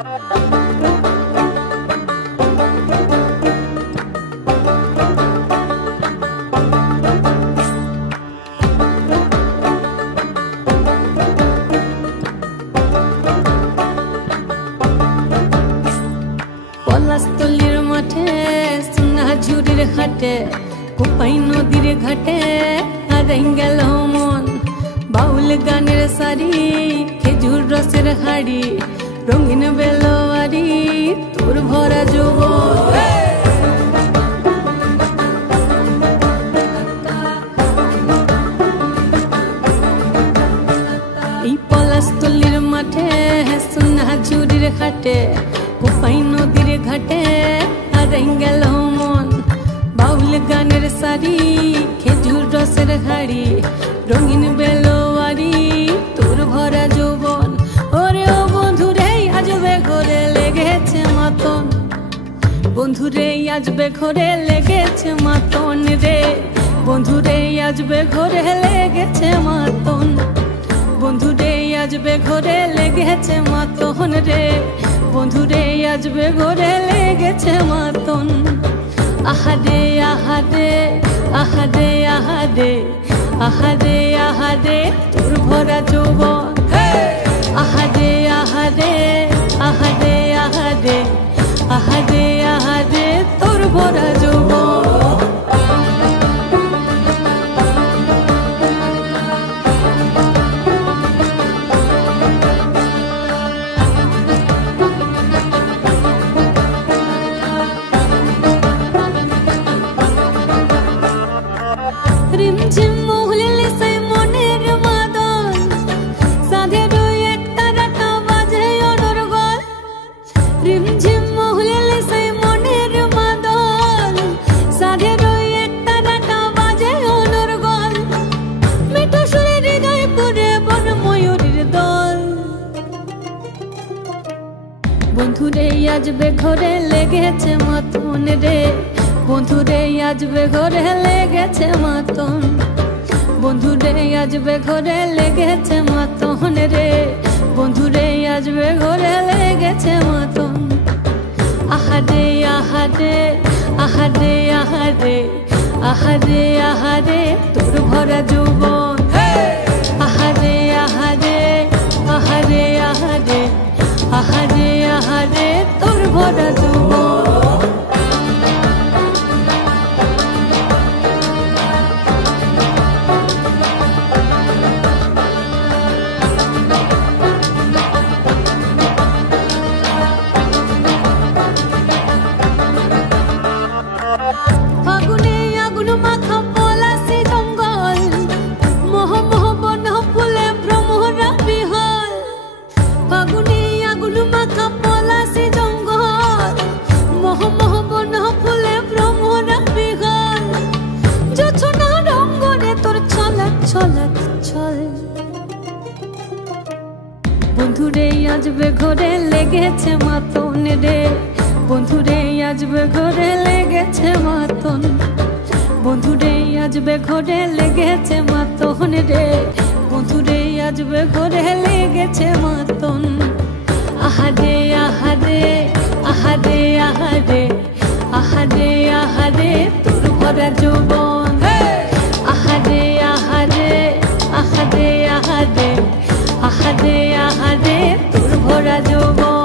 পলাশতলির মাঠে সোনাঝুরির ঘাটে কোপাই নদীর ঘাটে হারাই গেল মন। বাউল গানের শাড়ি খেজুর রসের হাড়ি রঙিন বেলোয়ারি তোর ভরা যৌবন। এই পলাশতলির মাঠে সোনাঝুরির ঘাটে কোপাই নদীর ঘাটে হারাই গেল মন। বাউল গানের শাড়ি খেজুর রসের হাড়ি রঙিন বেলোয়ারি তোর ভরা যৌবন। ওরে ও বন্ধুরে আজবে ঘরে লেগেছে মাতন, বন্ধুরে আজবে ঘরে লেগেছে মাতন রে, বন্ধুরে আজবে ঘরে লেগেছে মাতন, বন্ধুরে আজবে ঘরে লেগেছে মাতন রে, বন্ধুরে আজবে ঘরে লেগেছে মাতন। আহারে আহারে আহারে আহারে আহারে আহারে তোর ভরা যৌবন। আহারে আহারে আহারে আহারে আহারে আহারে তোর ভরা যৌবন। রিমঝিম মহুলিলে সেই মনের মাদল সাধের এক তারাটা বাজে অনর্গল। রিমঝিম মহুলিলে সেই মনের মাদল সাধের এক তারাটা বাজে অনর্গল। মিঠো সুরে হৃদয় পুরে বন ময়ূরীর দল। বন্ধুরে আজবে ঘরে লেগেছে মাতন রে, বন্ধুরে আজবে ঘরে লেগেছে মাতন, বন্ধুরে আজবে ঘরে লেগেছে মাতন রে, বন্ধুরে আজবে ঘরে লেগেছে মাতন। আহারে আহারে আহারে আহারে আহারে আহারে তোর ভরা যৌবন। আহারে আহারে আহারে আহারে আহারে আহারে তোর ভরা যৌবন। ফাগুনে আগুন মাখা পলাশি জঙ্গল, মোহ মোহ বন ফুলে ভ্রমরা বিহল। ফাগুনে আগুন মাখা পলাশি জঙ্গল, মোহ মোহ বন ফুলে ভ্রমরা বিহল। জোছনা রঙ্গনে তোর ছলক ছলক ছল। বন্ধুরে আজবে ঘরে লেগেছে মাতন রে, বন্ধুরে আজবে ঘরে লেগেছে মাতন, বন্ধুরে আজবে ঘরে লেগেছে মাতন রে, বন্ধুরে আজবে ঘরে লেগেছে মাতন। আহারে আহারে আহারে আহারে আহারে আহারে তোর ভরা যৌবন। আহারে আহারে আহারে আহারে আহারে আহারে তোর ভরা যৌবন।